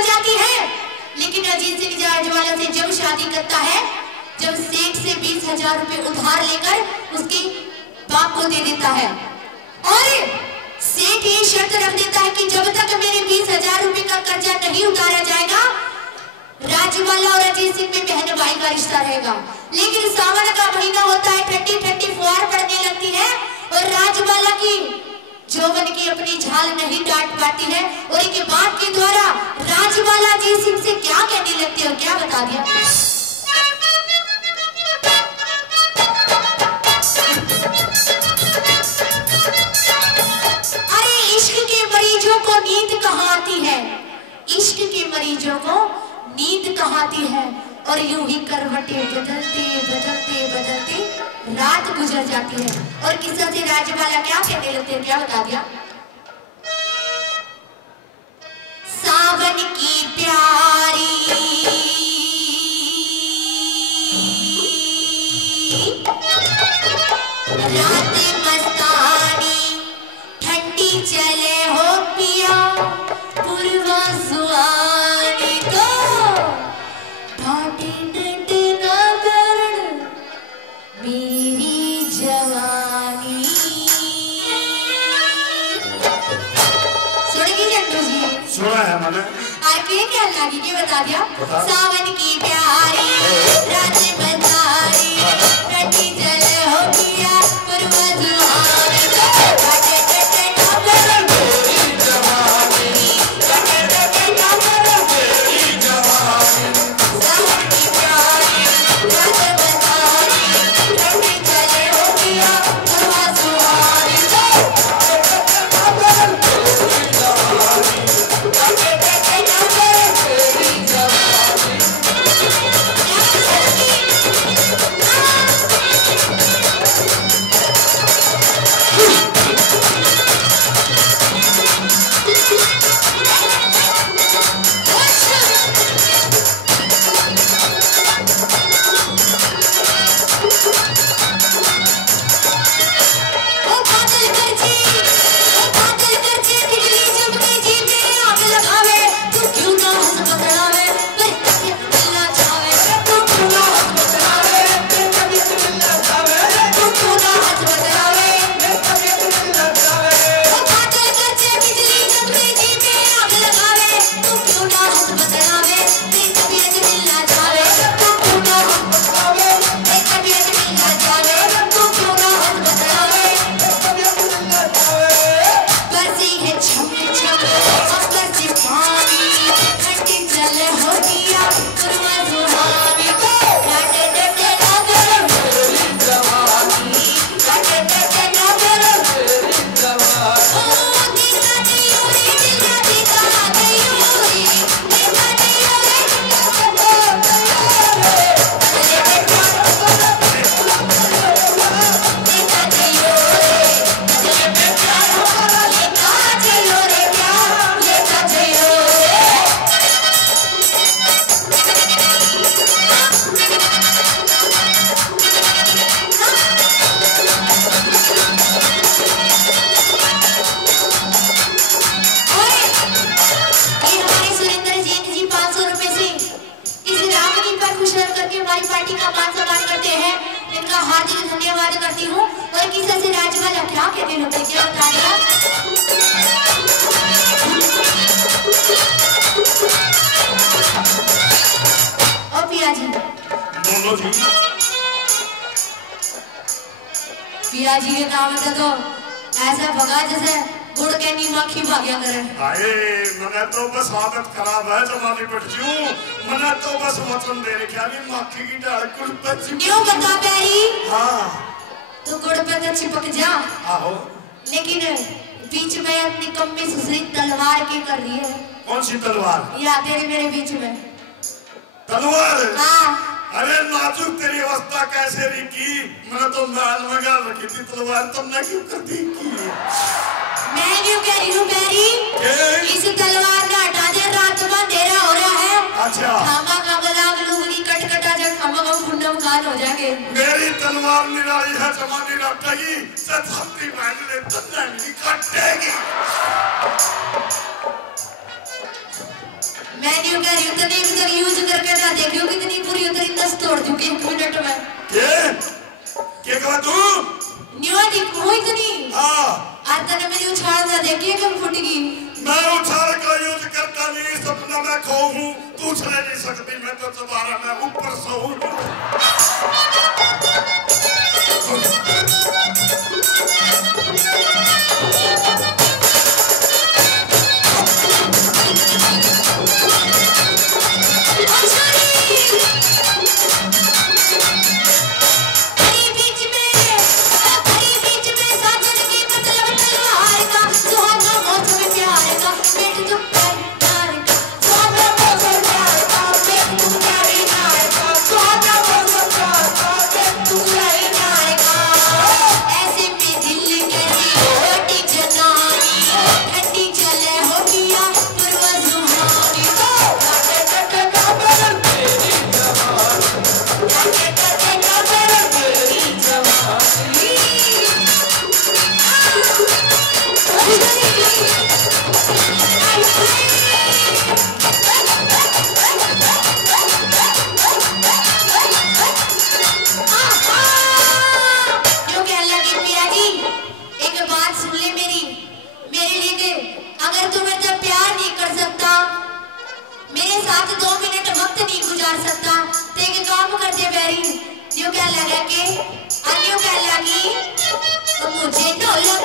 हो जाती है। लेकिन अजीत सिंह राजवाला से जब शादी करता है, जब सेठ से 20,000 रुपए उधार लेकर उसके बाप को दे देता है और सेठ ये शर्त रख देता है कि जब तक मेरे 20,000 रुपए का कर्जा नहीं उतारा जाएगा, राजवाला और अजीत सिंह में बहन भाई का रिश्ता रहेगा। लेकिन सावन का महीना होता है, ठंडी ठंडी फुहार पड़ने लगती है और राजवाला की जौवन की अपनी झाल नहीं डांट पाती है और एक बात के द्वारा राजवाला अजीत सिंह से क्या कहने लगती है और क्या बता दिया। अरे इश्क के मरीजों को नींद कहाँ आती है, इश्क के मरीजों को नींद कहाँ आती है और यूं ही करवटें बदलते बदलते बदलते रात गुजर जाती है। और किस्सा से राजवाला क्या कहने लगते हैं, क्या बता दिया। सावन की प्यारी रात मस्तानी, ठंडी चले हो पिया पूर्वा सुहानी को, ढाटी डंडे ना करण मेरी जवानी। सुनेगी जंटू जी? सुना है मैंने। आगे क्या लगी के बता दिया। सावन की प्यारी रात मस्तानी, ठंडी चले हो पिया पूर्वा सुहानी को, ढाटी डंडे ना करण मेरी जवानी, ढाटी डंडे ना करण मेरी जवानी। सावन की प्यारी रात मस्तानी, ठंडी चले हो पिया पूर्वा सुहानी को, करती हूँ और किसी से राजवाला क्या कहने लगते क्या बताया। और पिया जी बोलो जी। पिया जी के नाम से तो ऐसा भगा जैसे गुड़ के नी मक्खी भाग्या करे। अरे मैंने तो बस आदत खराब है जमाने पर क्यों, मैंने तो बस वचन दे रखा है मक्खी की डाल गुड़ पे क्यों बता प्यारी। हाँ तो गुड़ पे तो चिपक जा। आहो लेकिन बीच में अपनी कम्मी सुसरी तलवार की कर रही है। कौन सी तलवार? या तेरे मेरे बीच में तलवार। हाँ अरे नाजुक तेरी अवस्था कैसे रही की, मैंने तो नाल लगा रखी थी तलवार, तुमने क्यों कर दी की? मैं क्यों कह रही हूँ प्यारी, इस तलवार का हटा दे, रात में अंधेरा हो रहा है। अच्छा खामा का गलाग लुगड़ी कट कटा जा, खामा का गुंडम कान हो जाएंगे। मेरी तलवार निराली है, जमानी रखेगी सत्ती मांग ले तन्ने नहीं काटेगी। मैं न्यू कह रही हूँ तने एक तक यूज करके ना देखियो कितनी पूरी उतरी दस तोड़ दूंगी 1 मिनट में। के कहा तू न्यू दी कोई इतनी हां आज तने मेरी उछाल ना देखी कब फुटगी। मैं उछाल का यूज करता नहीं सपना में खो हूं तू उछल नहीं सकती मैं तो दोबारा मैं ऊपर सो हूं। साथ 2 मिनट वक्त नहीं गुजार सकता तो एक काम करते बैरी न्यू क्या लगा के अन्यू क्या लगी तो मुझे ढोलक